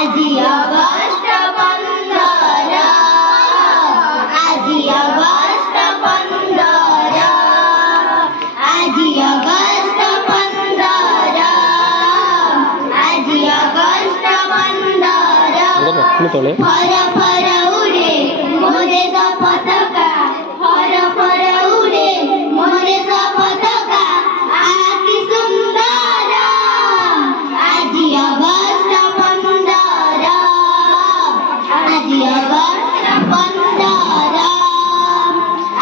আজি অগষ্ট 15 আজি অগষ্ট 15 আজি অগষ্ট 15 আজি অগষ্ট 15 ফর ফর উড়ে মোরে পতাকা ফর ফর উড়ে মোরে পতাকা আহা কি সুন্দর আজি অগষ্ট 15 আজি অগষ্ট 15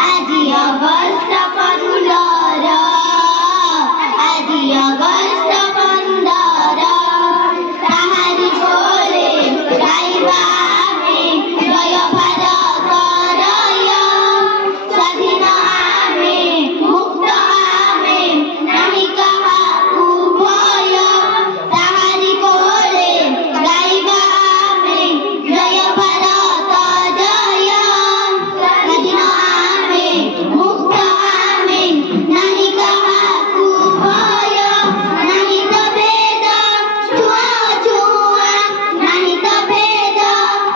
আজি অগষ্ট 15 আজি অগষ্ট 15 তাহারি কোলে গাইবা আমি জয় ভারত জয় স্বাধীন আমি মুক্ত আমি নাহি কাহাকু ভয় তাহারি কোলে গাইবা আমি জয় ভারত জয় স্বাধীন আমি মুক্ত আমি নাহি কাহাকু ভয় নাহি তো ভেদ ছুয়া ছুয়া নাহি তো ভেদ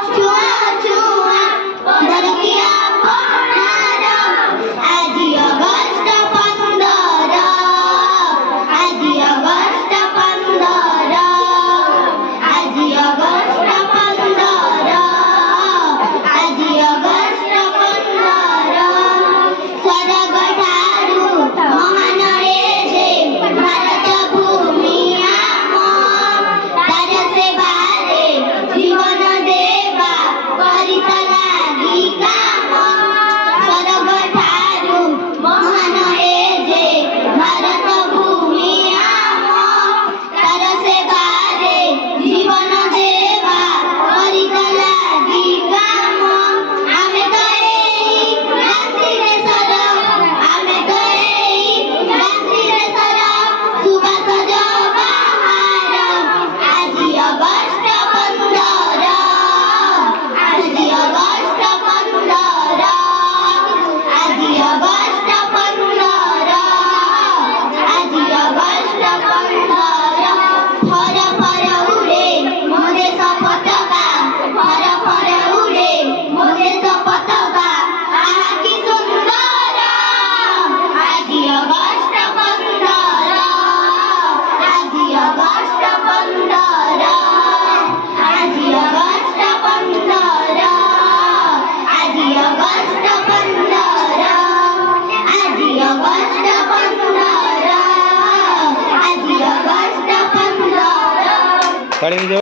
ছুয়া ছুয়া বদকিয়া পড়ার আজি অগষ্ট 15 আজি অগষ্ট 15 আজি অগষ্ট 15 আজি অগষ্ট 15 স্বর্গ ঠারু মহান এ যে ভারত ভূমি আম তার সেবারে জীবন দেবা করিতা লাগি কাম স্বর্গ ঠারু মহান এ যে ভারত ভূমি আম তার সেবারে জীবন দেবা করিতা লাগি কাম আমি তো এই গান্ধী দেশর আমি তো এই গান্ধী দেশর সুভাষ জবাহার আজি অগষ্ট 15 আজি অগষ্ট 15 আজি অগষ্ট 15 আজি অগষ্ট 15 ফর ফর উড়ে মোরে পতাকা ফর ফর উড়ে মোরে পতাকা আহা কি সুন্দর আজি অগষ্ট 15 আজি অগষ্ট 15 আজি অগষ্ট 15 আজি অগষ্ট 15 আজি অগষ্ট 15 আজি অগষ্ট 15